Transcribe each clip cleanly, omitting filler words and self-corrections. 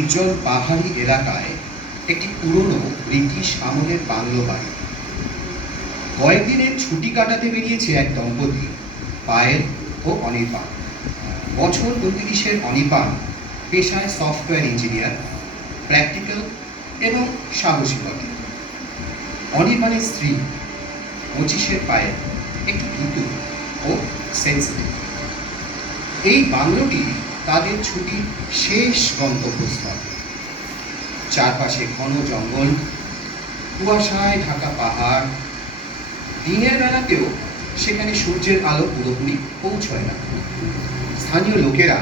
নির্জন পাহাড়ি এলাকায় একটি পুরনো ব্রিটিশ আমলের বাংলো বাড়ি। কয়েকদিনের ছুটি কাটাতে বেরিয়েছে এক দম্পতি, পায়েল ও অনির্বাণ। বছর 29-এর অনির্বাণ পেশায় সফটওয়্যার ইঞ্জিনিয়ার, প্র্যাকটিক্যাল এবং সাহসী বটে। অনির্বাণের স্ত্রী 25-এর পায়েল একটু দ্রুত ও সেন্সিটিভ। এই বাংলোটি তাদের ছুটির শেষ গন্তব্যস্থল। চারপাশে ঘন জঙ্গল, কুয়াশায় ঢাকা পাহাড়। দিনের বেলাতেও সেখানে সূর্যের আলো পুরোপুরি পৌঁছয় না। স্থানীয় লোকেরা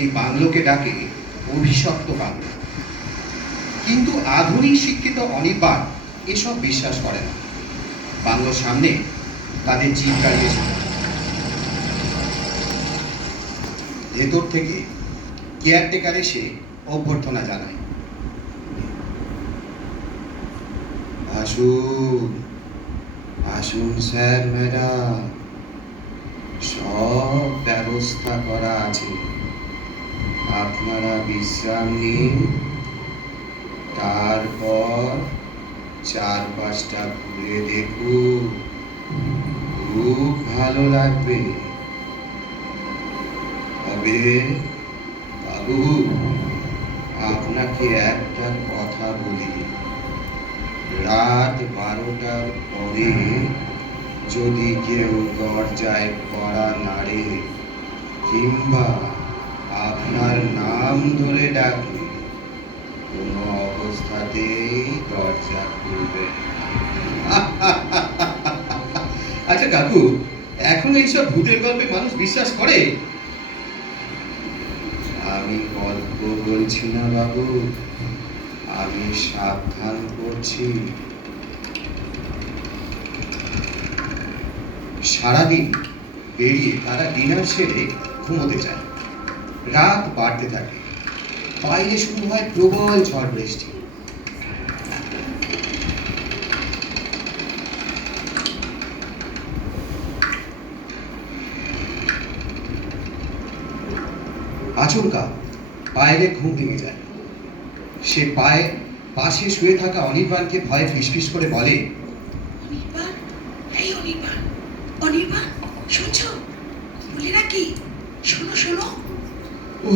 এই বাংলোকে ডাকে অভিশপ্ত বাংলো। কিন্তু আধুনিক শিক্ষিত অনির্বাণ এসব বিশ্বাস করে না। বাংলোর সামনে তাদের জিপ দাঁড়িয়েছিল। ভেতর থেকে কেয়ারটেকার এসে অভ্যর্থনা জানায়। আসুন আসুন স্যার, ম্যাডাম, সব ব্যবস্থা করা আছে। আপনারা বিশ্রাম নিন, তারপর চারপাশটা ঘুরে দেখুন, খুব ভালো লাগবে। তবে বাবু, আপনাকে একটা কথা বলি, রাত 12টার পরে যদি কেউ দরজায় কড়া নাড়ে কিংবা আপনার নাম ধরে ডাকে, কোনো অবস্থাতেই দরজা খুলবে। আচ্ছা কাকু, এখন এইসব ভূতের গল্পে মানুষ বিশ্বাস করে? আমি গল্প বলছি না বাবু, আমি সাবধান করছি। সারাদিন বেরিয়ে তারা ডিনার সেরে ঘুমোতে যায়। রাত বাড়তে থাকে, বাইরে শুরু হয় প্রবল ঝড় বৃষ্টি। আচমকা পায়েলের ঘুম ভেঙে যায়। সে পাশে শুয়ে থাকা অনির্বাণকে ভয়ে ফিসফিস করে বলে, অনির্বাণ, এই অনির্বাণ, অনির্বাণ, শুনছো? বলি নাকি, শোনো শোনো। ও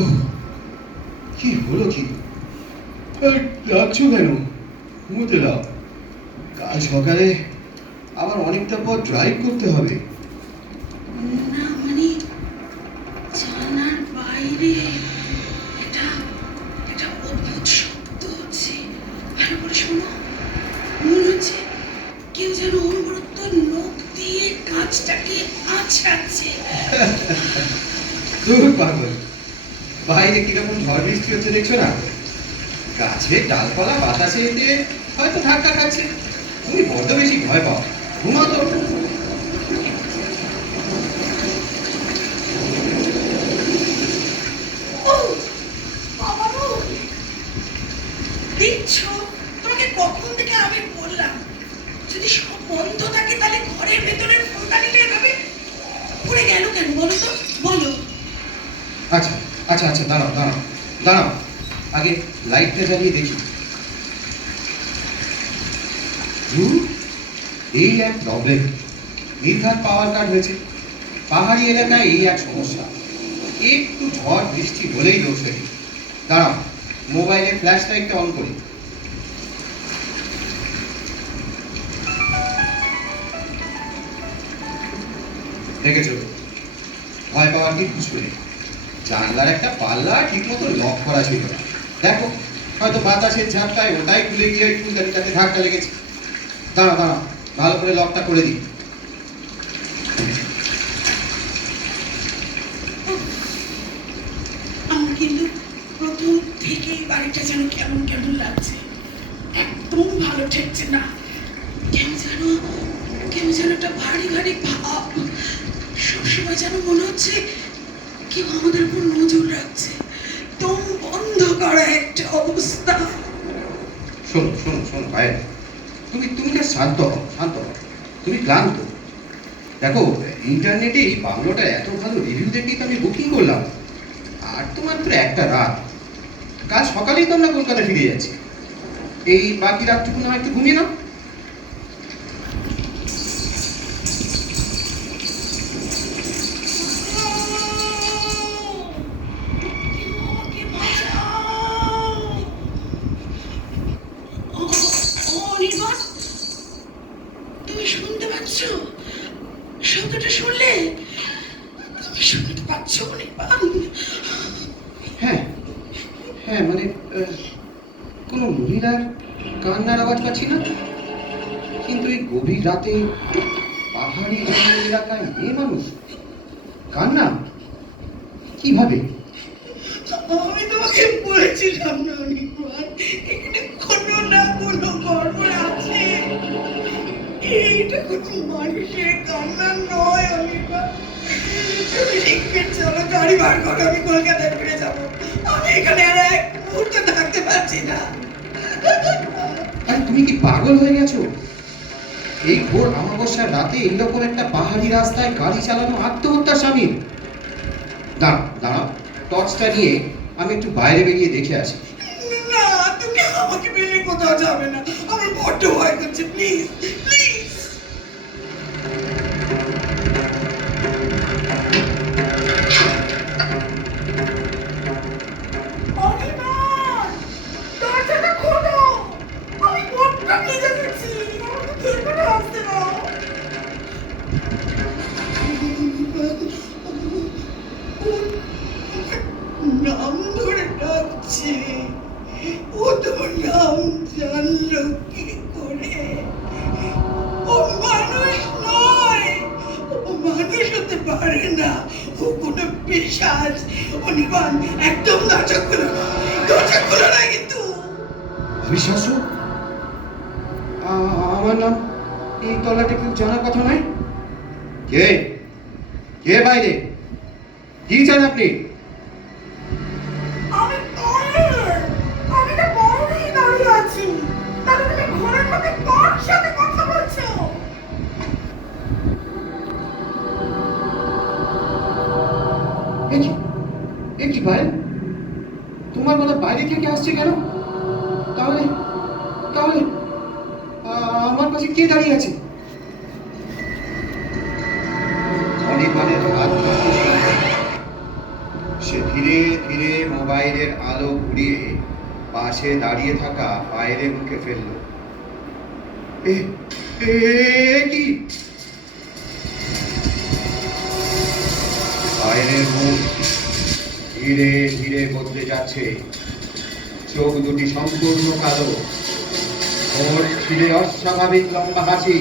কি হলো কি? ডাকছো কেন? ঘুমোতে দাও, কাল সকালে আবার অনেকটা পর ড্রাইভ করতে হবে। না মানে, জানার বাইরে এটা এটা অদ্ভুত শব্দ হচ্ছে। ভালো করে শোনো, মনে হচ্ছে কেউ যেন অনবরত নখ দিয়ে কাঁচটাকে আঁচড়াচ্ছে। দূর পাগল, বাইরে কিরকম ঝড় বৃষ্টি হচ্ছে দেখছো না? গাছে ডালপালা বাতাসে এতে হয়তো ধাক্কা খাচ্ছে। তুমি বড্ড বেশি ভয় পাও, ঘুমাও তো। ও বাবা গো, দেখছো, তোমাকে কখন থেকে আমি বললাম যদি সব বন্ধ থাকে তাহলে ঘরের ভেতরের ফুলদানিটা এভাবে পড়ে গেল কেন বলো তো, বলো। আচ্ছা আচ্ছা আচ্ছা, দাঁড়াও দাঁড়াও দাঁড়াও, আগে লাইটটা জ্বালিয়ে দেখি। এই এক প্রবলেম, নির্ঘাত পাওয়ার কাট হয়েছে। পাহাড়ি এলাকায় এই এক সমস্যা, একটু ঝড় বৃষ্টি হলেই লোডশেডিং। দাঁড়াও, মোবাইলের ফ্ল্যাশ লাইটটা অন করি। দেখেছো, ভয় পাওয়ার কি কিছু নেই। জানলার একটা পাল্লা ঠিক মতো লক করা ছিল না। দেখো, হয়তো বাতাসের ঝাপটায় ওটাই খুলে গিয়ে ওই ফুলদানিটাতে ধাক্কা লেগেছে। দাঁড়াও দাঁড়াও, ভালো করে লকটা করে দিই। আমার কিন্তু প্রথম থেকেই বাড়িটা যেন কেমন কেমন লাগছে, একদম ভালো ঠেকছে না। কেমন যেন একটা ভারী ভারী ভাব। সবসময় যেন মনে হচ্ছে কেউ আমাদের উপর নজর রাখছে, দম বন্ধ করা একটা অবস্থা। শোনো শোনো শোনো ভাই, তুমি তুমি না শান্ত হও, শান্ত হও। তুমি ক্লান্ত। দেখো, ইন্টারনেটে এই বাংলোটার এত ভালো রিভিউ দেখেই তো আমি বুকিং করলাম। আর তো মাত্র একটা রাত, কাল সকালেই তো আমরা কলকাতা ফিরে যাচ্ছি। এই বাকি রাতটুকু না হয় একটু ঘুমিয়ে নাও। আমাকে বাঁচাও। ও অনির্বাণ, তুমি শুনতে পাচ্ছ? শব্দটা শুনলে? তুমি শুনতে পাচ্ছ অনির্বাণ? হ্যাঁ হ্যাঁ, মানে কোনো মহিলার কান্নার আওয়াজ পাচ্ছি না, কিন্তু এই গভীর রাতে পাহাড়ি জঙ্গল এলাকায় মেয়ে মানুষ কান্না কিভাবে? আমি তোমাকে বলেছিলাম না অনির্বাণ, এখানে কোনো না কোনো গড়বড় আছে। এইটা কোনো মানুষের কান্না নয় অনির্বাণ। তুমি শিগগির চলো, গাড়ি বার করো, আমি কলকাতায় ফিরে যাবো। আমি এখানে আর এক মুহূর্ত থাকতে পারছি না। আরে তুমি কি পাগল হয়ে গেছো? এই ঘোর অমাবস্যার রাতে এইরকম একটা পাহাড়ি রাস্তায় গাড়ি চালানো আত্মহত্যা শামিল। দাঁড়াও দাঁড়াও, টর্চটা নিয়ে আমি একটু বাইরে বেরিয়ে দেখে আসি। না, তুমি আমাকে ফেলে কোথাও যাবে না, আমার বড্ড ভয় করছে। Please please. অনির্বাণ, দরজাটা খোলো, আমি বড্ড ভিজে গেছি, আমাকে ভেতরে আসতে দাও। নাম ধরে ডাকছে, ও তোমার নাম জানলো কি করে? ও মানুষ নয়, ও মানুষ হতে পারে না, ও কোনো পিশাচ। অনির্বাণ, একদম দরজা খুলো না, দরজা খুলো না কিন্তু। অবিশ্বাস্য, আমার নাম এই তলাটা কেউ জানার কথা নয়। কে কে বাইরে? কি চান আপনি? আমি পায়ের, আমি তো বড়ই দাঁড়িয়ে আছি, তাহলে তুমি ঘরের মধ্যে কার সাথে কথা বলছো? এ কি ভাই, তোমার কথা বাইরে থেকে আসছে কেন? তাহলে তাহলে আমার কাছে কে দাঁড়িয়ে আছে? অনির্বাণের হাত ধরে সে ধীরে ধীরে মোবাইলের আলো ঘুরিয়ে পাশে দাঁড়িয়ে থাকা পায়ের মুখে ফেলল। এ এ কি? পায়ের মুখ ধীরে ধীরে বদলে যাচ্ছে, চোখ দুটি সম্পূর্ণ কালো, ওর ছিঁড়ে অস্বাভাবিক লম্বা হাসি।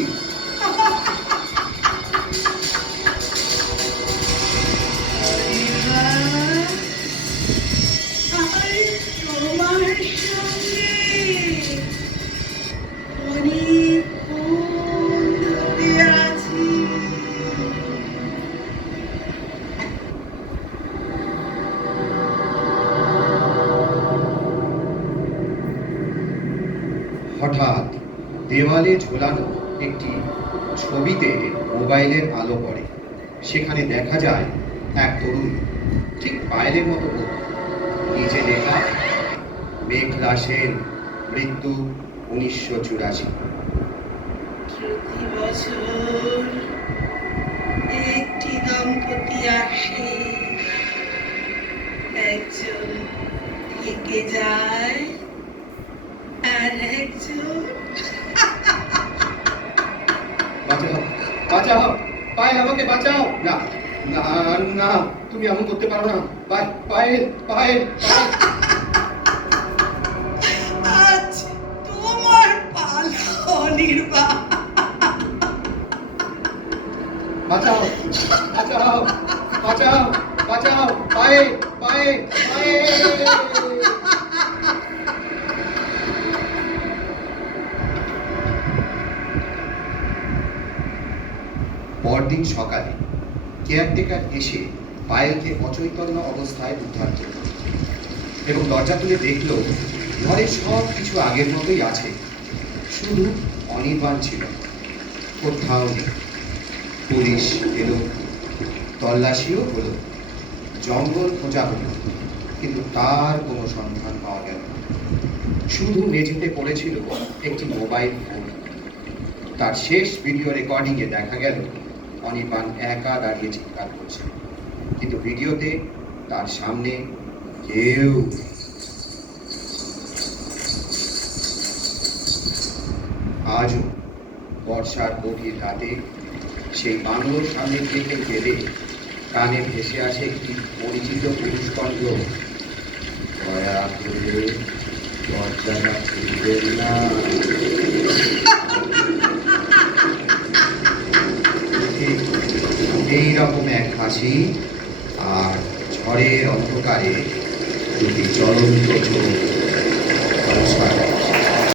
হঠাৎ দেওয়ালে ঝোলানো একটি ছবিতে মোবাইলের আলো পড়ে। সেখানে দেখা যায় এক তরুণ, ঠিক পায়েলের মতো বোধ। নিচে লেখা মেঘলা সেন, মৃত্যু 1984। প্রতি বছর একটি দম্পতি আসে, একজন থেকে যায় আর একজন। বাঁচাও বাঁচাও, পায়েল আমাকে বাঁচাও। না না না, তুমি এমন করতে পারো না। পায়েল পায়েল পায়েল। আজ তোমার পালা অনির্বাণ। বাঁচাও বাঁচাও বাঁচাও বাঁচাও, পায়েল পায়েল পায়েল। পরদিন সকালে কেয়ারটেকার এসে পায়েলকে অচৈতন্য অবস্থায় উদ্ধার করল এবং দরজা তুলে দেখল ঘরে সব কিছু আগের মতোই আছে, শুধু অনির্বাণ ছিল কোথাও নেই। পুলিশ এলো, তল্লাশিও হলো, জঙ্গল খোঁজা হলো, কিন্তু তার কোনো সন্ধান পাওয়া গেল না। শুধু মেঝেতে পড়েছিল একটি মোবাইল ফোন। তার শেষ ভিডিও রেকর্ডিংয়ে দেখা গেল অনির্বাণ একা দাঁড়িয়ে চিৎকার করছে, কিন্তু ভিডিওতে তার সামনে কেউ নেই। আজও বর্ষার গভীর রাতে সেই বাংলোর সামনে থেকে গেলে কানে ভেসে আসে একটি পরিচিত পুরুষ কণ্ঠ, দয়া করে দরজাটা খুলবেন না। ঠিক এইরকম এক হাসি আর ঝড়ের অন্ধকারে দুটি জ্বলন্ত চোখ